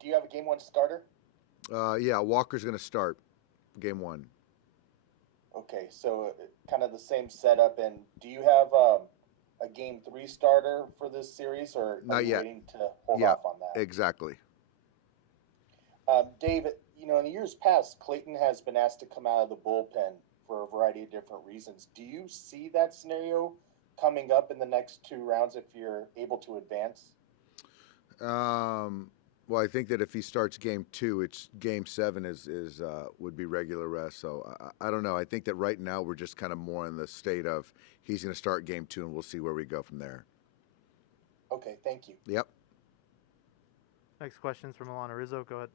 do you have a game one starter? Yeah, Walker's going to start game one. Okay, so kind of the same setup. And do you have a game three starter for this series, or are Not you yet. waiting to hold Yeah, off on that? exactly. Dave, in the years past, Clayton has been asked to come out of the bullpen for a variety of different reasons. Do you see that scenario coming up in the next two rounds if you're able to advance? Um, well, I think that if he starts game two, it's game seven is would be regular rest. So I don't know. I think that right now we're just kind of more in the state of he's going to start game two, and we'll see where we go from there. Okay, thank you. Yep. Next question's from Alana Rizzo. Go ahead.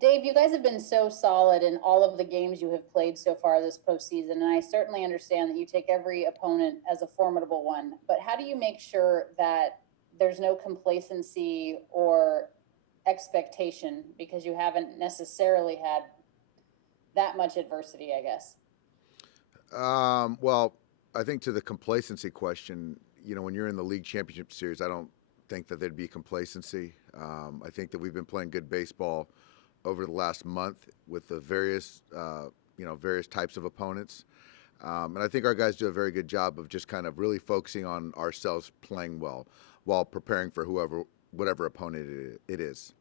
Dave, you guys have been so solid in all of the games you have played so far this postseason, and I certainly understand that you take every opponent as a formidable one. But how do you make sure that there's no complacency or expectation because you haven't necessarily had that much adversity, I guess? Well, I think to the complacency question, when you're in the league championship series, I don't think that there'd be complacency. I think that we've been playing good baseball over the last month with the various types of opponents. And I think our guys do a very good job of just kind of really focusing on ourselves playing well while preparing for whatever opponent it is.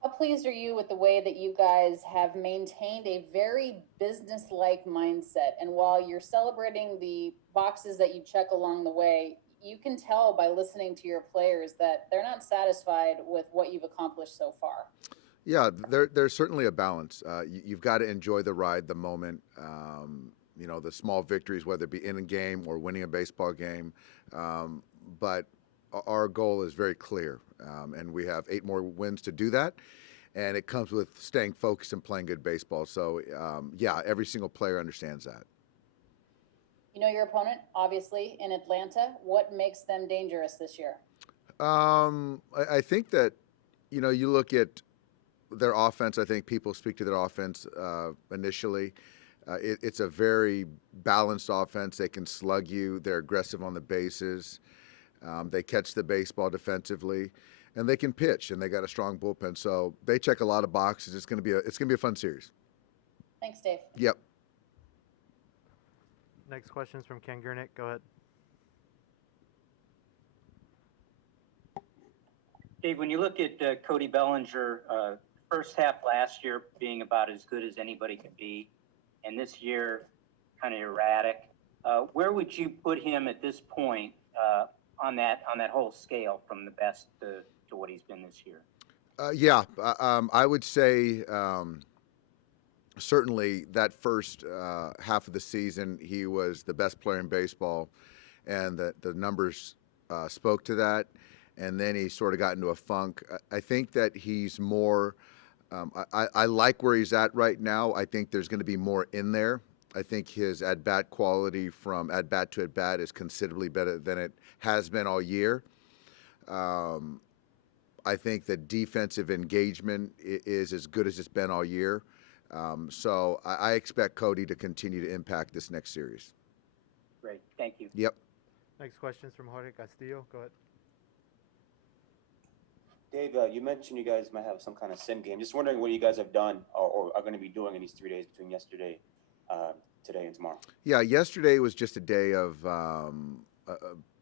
How pleased are you with the way that you guys have maintained a very business-like mindset? And while you're celebrating the boxes that you check along the way, you can tell by listening to your players that they're not satisfied with what you've accomplished so far. Yeah, there's certainly a balance. You've got to enjoy the ride, the moment, the small victories, whether it be in a game or winning a baseball game. But our goal is very clear, and we have 8 more wins to do that. And it comes with staying focused and playing good baseball. So, every single player understands that. You know your opponent, obviously, in Atlanta. What makes them dangerous this year? I think that, you look at their offense. I think people speak to their offense initially. It's a very balanced offense. They can slug you. They're aggressive on the bases. They catch the baseball defensively, and they can pitch. And they got a strong bullpen. So they check a lot of boxes. It's gonna be a fun series. Thanks, Dave. Yep. Next question's from Ken Gurnick. Go ahead. Dave, when you look at Cody Bellinger, first half last year being about as good as anybody could be, and this year kind of erratic, where would you put him at this point on that whole scale from the best to what he's been this year? I would say certainly that first half of the season, he was the best player in baseball, and the numbers spoke to that. And then he sort of got into a funk. I think that he's more. I like where he's at right now. I think there's going to be more in there. I think his at-bat quality from at-bat to at-bat is considerably better than it has been all year. I think the defensive engagement is as good as it's been all year. So I expect Cody to continue to impact this next series. Great. Thank you. Yep. Next question's from Jorge Castillo. Go ahead. Dave, you mentioned you guys might have some kind of sim game. Just wondering what you guys have done or are going to be doing in these 3 days between yesterday, today, and tomorrow. Yeah, yesterday was just a day of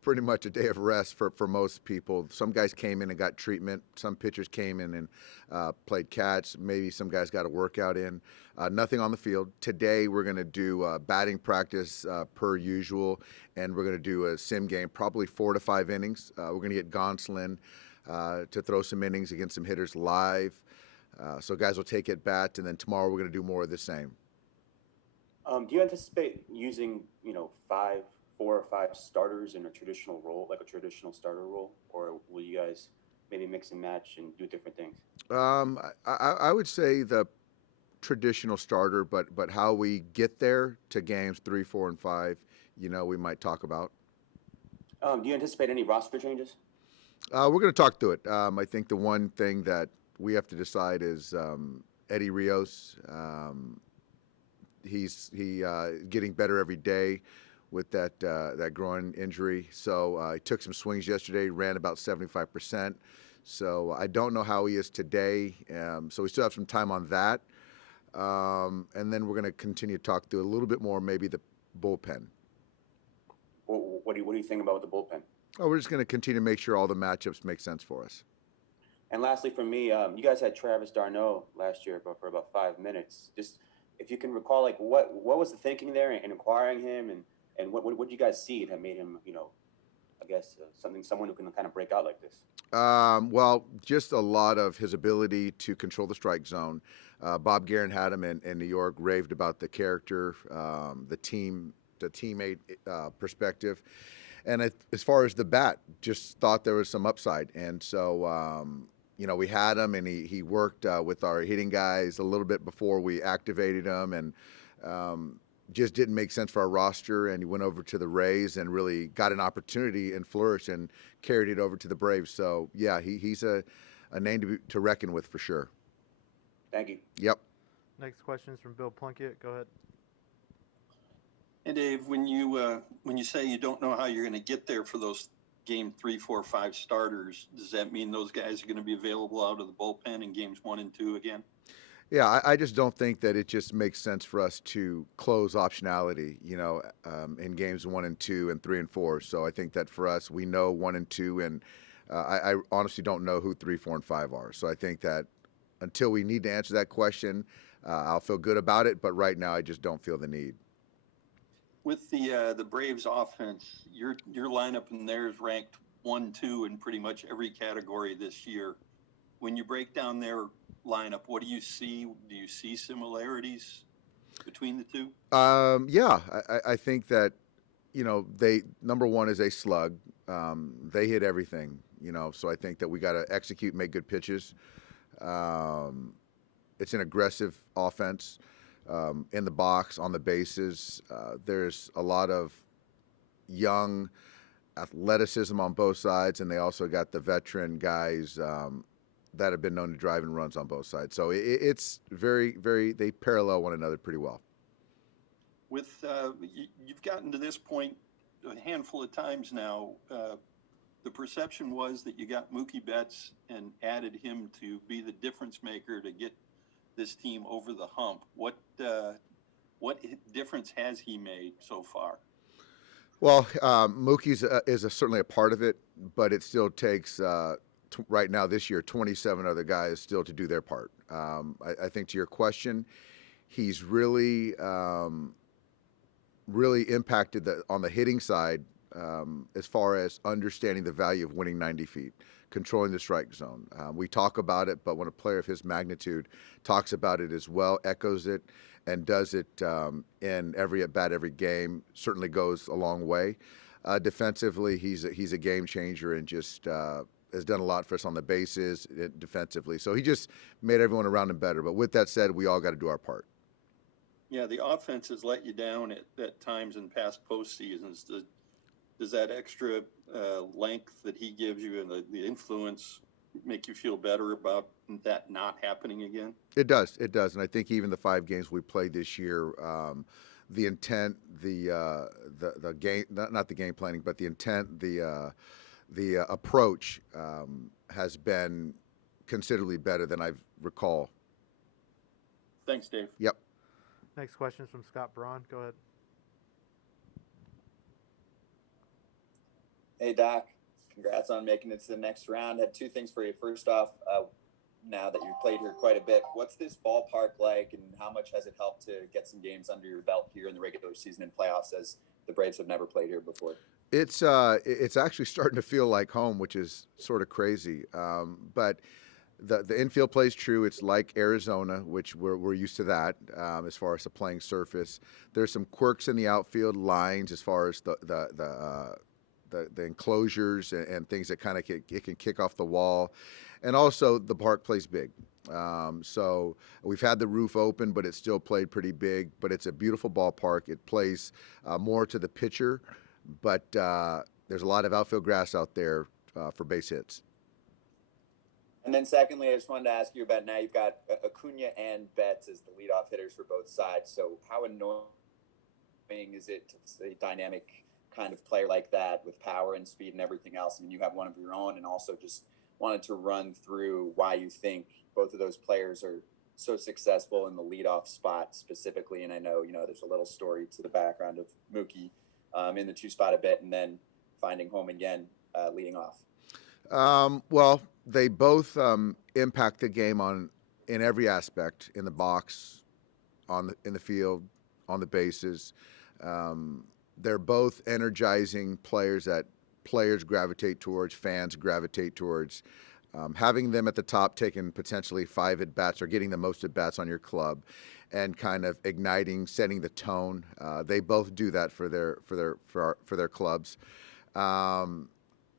pretty much a day of rest for most people. Some guys came in and got treatment. Some pitchers came in and played catch. Maybe some guys got a workout in. Nothing on the field. Today we're going to do batting practice per usual, and we're going to do a sim game, probably 4 to 5 innings. We're going to get Gonsolin to throw some innings against some hitters live. So guys will take at bat, and then tomorrow we're going to do more of the same. Do you anticipate using, 4 or 5 starters in a traditional role, like a traditional starter role, or will you guys maybe mix and match and do different things? I would say the traditional starter, but how we get there to games 3, 4, and 5, we might talk about. Do you anticipate any roster changes? We're going to talk through it. I think the one thing that we have to decide is Eddie Rios. He's getting better every day. with that groin injury. So he took some swings yesterday, ran about 75%. So I don't know how he is today. So we still have some time on that. And then we're going to continue to talk through a little bit more, maybe the bullpen. What do you think about the bullpen? Oh, we're just going to continue to make sure all the matchups make sense for us. And lastly, for me, you guys had Travis d'Arnaud last year, but for about 5 minutes. Just if you can recall, like what was the thinking there in acquiring him, and what did you guys see that made him, I guess someone who can kind of break out like this? Well, just a lot of his ability to control the strike zone. Bob Guerin had him in New York, raved about the character, the teammate perspective. And as far as the bat, just thought there was some upside. And so, we had him, and he worked with our hitting guys a little bit before we activated him, and just didn't make sense for our roster. And he went over to the Rays and really got an opportunity and flourished and carried it over to the Braves. So, yeah, he's a name to reckon with for sure. Thank you. Yep. Next question is from Bill Plunkett. Go ahead. Hey, Dave, when you say you don't know how you're going to get there for those game 3, 4, 5 starters, does that mean those guys are going to be available out of the bullpen in games 1 and 2 again? Yeah, I just don't think that it just makes sense for us to close optionality, in games 1 and 2 and 3 and 4. So I think that for us, we know 1 and 2, and I honestly don't know who 3, 4, and 5 are. So I think that until we need to answer that question, I'll feel good about it. But right now, I just don't feel the need. With the Braves offense, your lineup and theirs ranked 1, 2 in pretty much every category this year. When you break down their lineup, what do you see? Do you see similarities between the two? Yeah, I think that, they, number one is a slug. They hit everything, so I think that we got to execute, make good pitches. It's an aggressive offense. In the box, on the bases. There's a lot of young athleticism on both sides, and they also got the veteran guys that have been known to drive and runs on both sides. So it's very, very, they parallel one another pretty well. With you've gotten to this point a handful of times now. The perception was that you got Mookie Betts and added him to be the difference maker to get this team over the hump. What difference has he made so far? Well, Mookie is certainly a part of it, but it still takes right now this year 27 other guys still to do their part. I think to your question, he's really impacted on the hitting side as far as understanding the value of winning 90 feet. Controlling the strike zone. We talk about it, but when a player of his magnitude talks about it as well, echoes it, and does it in every at-bat, every game, certainly goes a long way. Defensively, he's a game changer and just has done a lot for us on the bases defensively. So he just made everyone around him better. But with that said, we all got to do our part. Yeah, the offense has let you down at times in past postseasons. Does that extra length that he gives you and the influence make you feel better about that not happening again? It does. And I think even the 5 games we played this year, the intent, the game, not the game planning, but the intent, the approach has been considerably better than I recall. Thanks, Dave. Yep. Next question is from Scott Braun. Go ahead. Hey, Doc. Congrats on making it to the next round. Had 2 things for you. First off, now that you've played here quite a bit, what's this ballpark like, and how much has it helped to get some games under your belt here in the regular season and playoffs, as the Braves have never played here before? It's actually starting to feel like home, which is sort of crazy. But the infield plays true. It's like Arizona, which we're used to that as far as the playing surface. There's some quirks in the outfield lines as far as the enclosures and things that kind of it can kick off the wall. And also the park plays big. So we've had the roof open, but it's still played pretty big. But it's a beautiful ballpark. It plays more to the pitcher, but there's a lot of outfield grass out there for base hits. And then secondly, I just wanted to ask you about, now you've got Acuna and Betts as the leadoff hitters for both sides. So how annoying swing? Is it a dynamic kind of player like that with power and speed and everything else? I mean, you have one of your own, and also just wanted to run through why you think both of those players are so successful in the leadoff spot specifically. And I know, there's a little story to the background of Mookie in the 2 spot a bit and then finding home again leading off. Well, they both impact the game in every aspect, in the box, in the field, on the bases. They're both energizing players that players gravitate towards, fans gravitate towards. Having them at the top, taking potentially 5 at bats or getting the most at bats on your club, and kind of igniting, setting the tone. They both do that for their clubs.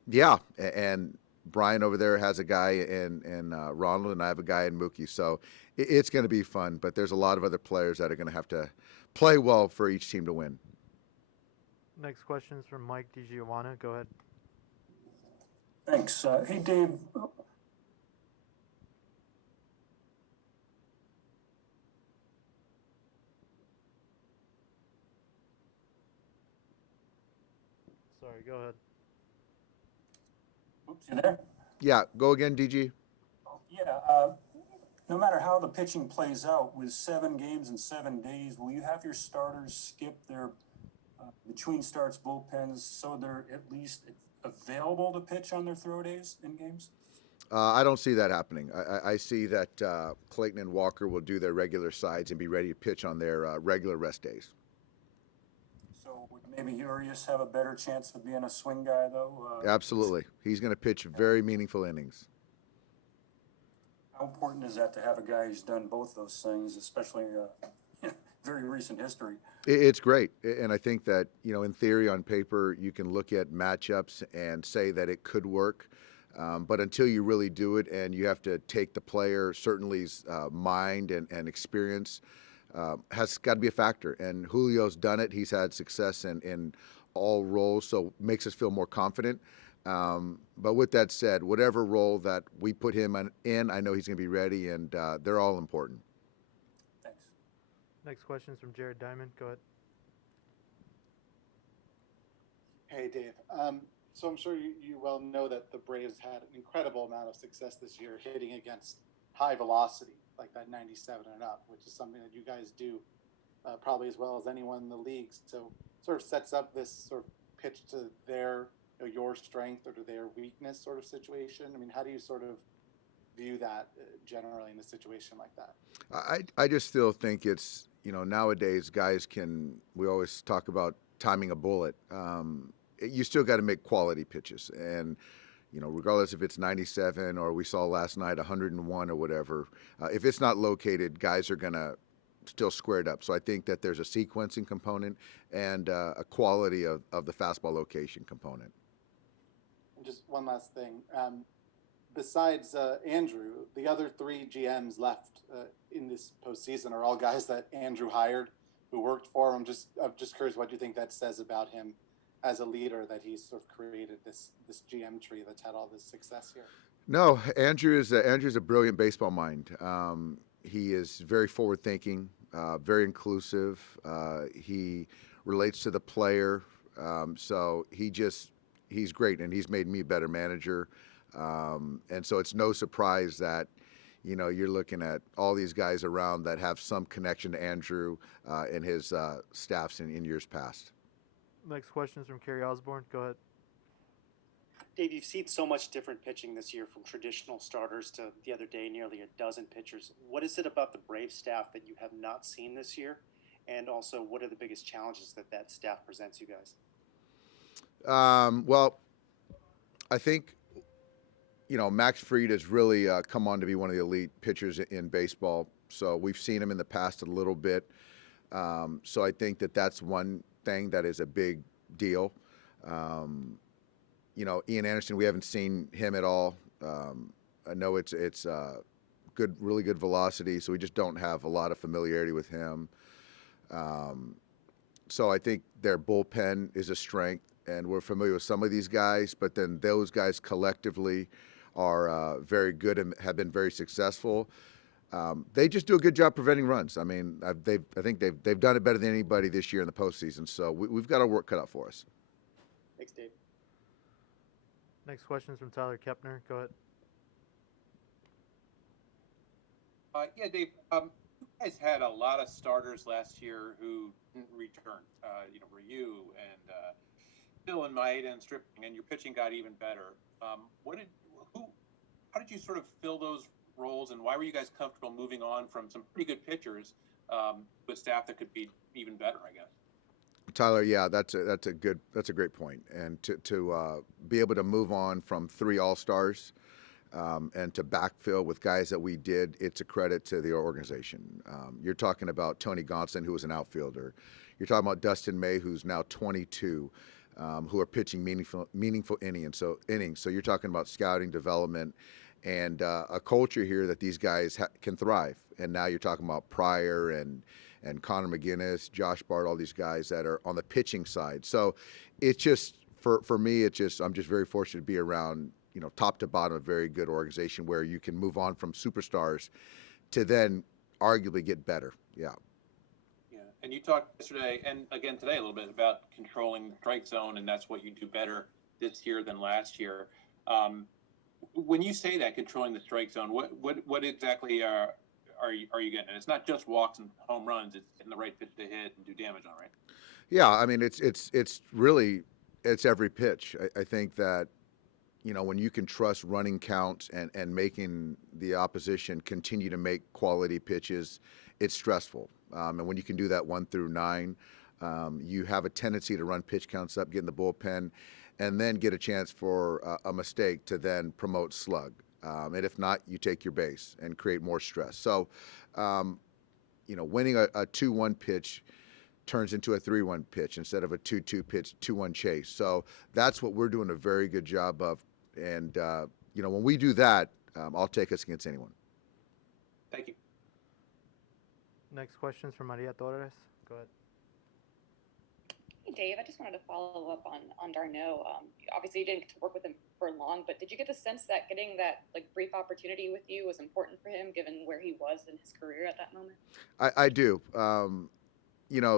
Yeah, and Brian over there has a guy in Ronald, and I have a guy in Mookie. So it's going to be fun. But there's a lot of other players that are going to have to play well for each team to win. Next question is from Mike DiGiovanna. Go ahead. Thanks. Hey, Dave. Sorry, go ahead. Oops, you there? Yeah, go again, DG. Yeah. No matter how the pitching plays out, with 7 games in 7 days, will you have your starters skip their between starts bullpens so they're at least available to pitch on their throw days in games? I don't see that happening. I see that Clayton and Walker will do their regular sides and be ready to pitch on their regular rest days. So would maybe Urias have a better chance of being a swing guy, though? Absolutely. He's going to pitch very meaningful innings. How important is that to have a guy who's done both those things, especially very recent history? It's great. And I think that, in theory, on paper, you can look at matchups and say that it could work. But until you really do it, and you have to take the player, certainly's mind and experience has got to be a factor. And Julio's done it. He's had success in all roles, so makes us feel more confident. But with that said, whatever role that we put him in, I know he's going to be ready, and they're all important. Thanks. Next question is from Jared Diamond. Go ahead. Hey, Dave. So I'm sure you well know that the Braves had an incredible amount of success this year hitting against high velocity, like that 97 and up, which is something that you guys do probably as well as anyone in the league. So sort of sets up this sort of pitch to their, your strength or to their weakness sort of situation. I mean, how do you sort of view that generally in a situation like that? I just still think it's, nowadays guys we always talk about timing a bullet. You still got to make quality pitches, and regardless if it's 97 or we saw last night 101 or whatever, if it's not located, guys are gonna still square it up. So I think that there's a sequencing component and a quality of the fastball location component. And just one last thing, besides Andrew, the other 3 GMs left in this postseason are all guys that Andrew hired, who worked for him. I'm just curious, what do you think that says about him as a leader, that he's sort of created this GM tree that's had all this success here? No, Andrew's a brilliant baseball mind. He is very forward thinking, very inclusive. He relates to the player. So he's great, and he's made me a better manager. And so it's no surprise that, you're looking at all these guys around that have some connection to Andrew and his staffs in years past. Next question is from Kerry Osborne. Go ahead. Dave, you've seen so much different pitching this year, from traditional starters to the other day nearly a dozen pitchers. What is it about the Braves staff that you have not seen this year? And also, what are the biggest challenges that staff presents you guys? Well, I think, Max Fried has really come on to be one of the elite pitchers in baseball. So we've seen him in the past a little bit. So I think that's one thing that is a big deal. Ian Anderson, we haven't seen him at all. I know it's really good velocity, so we just don't have a lot of familiarity with him. So I think their bullpen is a strength, and we're familiar with some of these guys, but then those guys collectively are very good and have been very successful. They just do a good job preventing runs. I mean, I think they've done it better than anybody this year in the postseason. So we've got our work cut out for us. Thanks, Dave. Next question is from Tyler Kepner. Go ahead. Yeah, Dave. You guys had a lot of starters last year who didn't return. Ryu and Bill and Maeda and Stripping, and your pitching got even better. How did you sort of fill those roles, and why were you guys comfortable moving on from some pretty good pitchers with staff that could be even better, I guess? Tyler, yeah, that's a great point. And to be able to move on from 3 All-Stars and to backfill with guys that we did, it's a credit to the organization. You're talking about Tony Gonson, who was an outfielder. You're talking about Dustin May, who's now 22, who are pitching meaningful innings. So you're talking about scouting, development, and a culture here that these guys can thrive. And now you're talking about Pryor and Connor McGinnis, Josh Bart, all these guys that are on the pitching side. So it's just, for me, I'm just very fortunate to be around, top to bottom, a very good organization where you can move on from superstars to then arguably get better. Yeah. Yeah. And you talked yesterday and again today a little bit about controlling the strike zone, and that's what you do better this year than last year. When you say that, controlling the strike zone, what exactly are you getting? And it's not just walks and home runs; it's getting the right pitch to hit and do damage on, right? Yeah, I mean it's really every pitch. I think that when you can trust running counts and making the opposition continue to make quality pitches, it's stressful. And when you can do that 1 through 9, you have a tendency to run pitch counts up, get in the bullpen, and then get a chance for a mistake to then promote slug. And if not, you take your base and create more stress. So, winning a 2-1 pitch turns into a 3-1 pitch instead of a 2-2 pitch, 2-1 chase. So that's what we're doing a very good job of. And, when we do that, I'll take us against anyone. Thank you. Next question is from Maria Torres. Go ahead. Hey, Dave, I just wanted to follow up on Darno. Obviously, you didn't get to work with him for long, but did you get the sense that getting that brief opportunity with you was important for him, given where he was in his career at that moment? I do.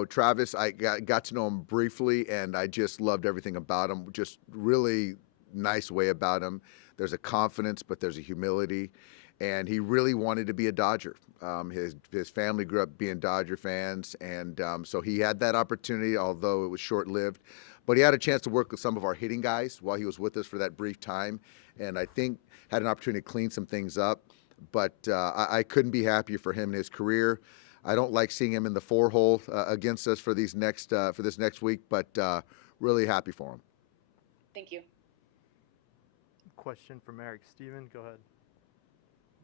Travis, I got to know him briefly, and I just loved everything about him. Just really nice way about him. There's a confidence, but there's a humility, and he really wanted to be a Dodger. His family grew up being Dodger fans, and so he had that opportunity, although it was short-lived. But he had a chance to work with some of our hitting guys while he was with us for that brief time, and I think had an opportunity to clean some things up. But I couldn't be happier for him in his career. I don't like seeing him in the 4-hole against us for this next week, but really happy for him. Thank you. Question from Eric Steven. Go ahead.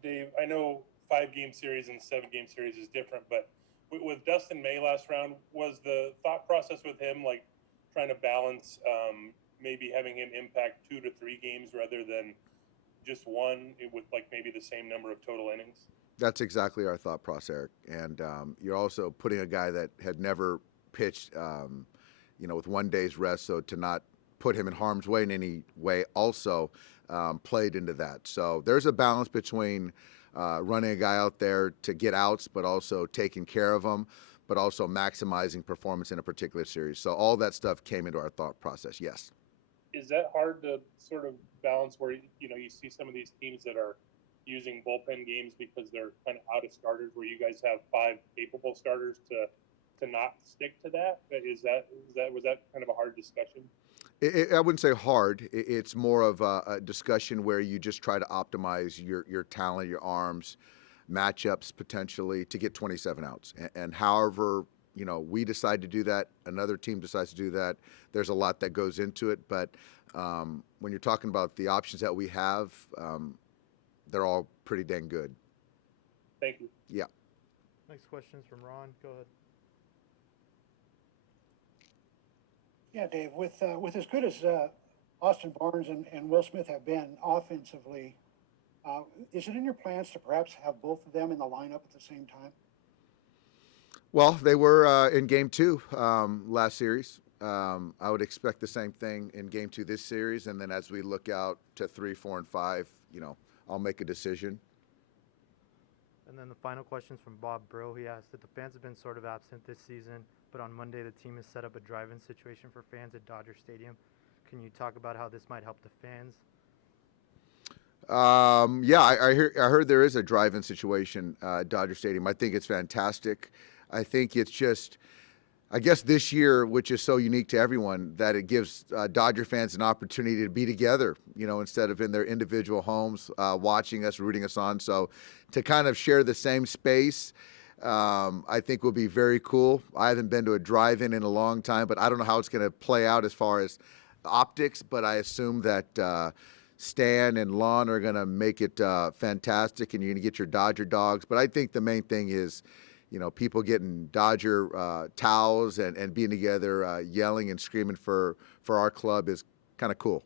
Dave, I know 5-game series and 7-game series is different, but with Dustin May last round, was the thought process with him trying to balance maybe having him impact 2 to 3 games rather than just one with maybe the same number of total innings? That's exactly our thought process, Eric. And you're also putting a guy that had never pitched, with 1 day's rest, so to not put him in harm's way in any way also played into that. So there's a balance between running a guy out there to get outs, but also taking care of them, but also maximizing performance in a particular series. So all that stuff came into our thought process, yes. Is that hard to sort of balance where, you see some of these teams that are using bullpen games because they're kind of out of starters, where you guys have 5 capable starters to not stick to that? Was that kind of a hard discussion? I wouldn't say hard. It's more of a discussion where you just try to optimize your talent, your arms, matchups potentially to get 27 outs. And however, we decide to do that, another team decides to do that. There's a lot that goes into it. But when you're talking about the options that we have, they're all pretty dang good. Thank you. Yeah. Next question is from Ron. Go ahead. Yeah, Dave, with as good as Austin Barnes and Will Smith have been offensively, is it in your plans to perhaps have both of them in the lineup at the same time? Well, they were in Game 2 last series. I would expect the same thing in Game 2 this series, and then as we look out to 3, 4, and 5, I'll make a decision. And then the final question's from Bob Bro. He asked that the fans have been sort of absent this season, but on Monday the team has set up a drive-in situation for fans at Dodger Stadium. Can you talk about how this might help the fans? Yeah, I heard there is a drive-in situation at Dodger Stadium. I think it's fantastic. I think it's just, I guess this year, which is so unique to everyone, that it gives Dodger fans an opportunity to be together, you know, instead of in their individual homes, watching us, rooting us on. So to kind of share the same space, I think will be very cool. I haven't been to a drive-in in a long time, but I don't know how it's going to play out as far as optics, but I assume that Stan and Lon are going to make it fantastic, and you're going to get your Dodger dogs. But I think the main thing is, you know, people getting Dodger towels and being together, yelling and screaming for our club is kind of cool.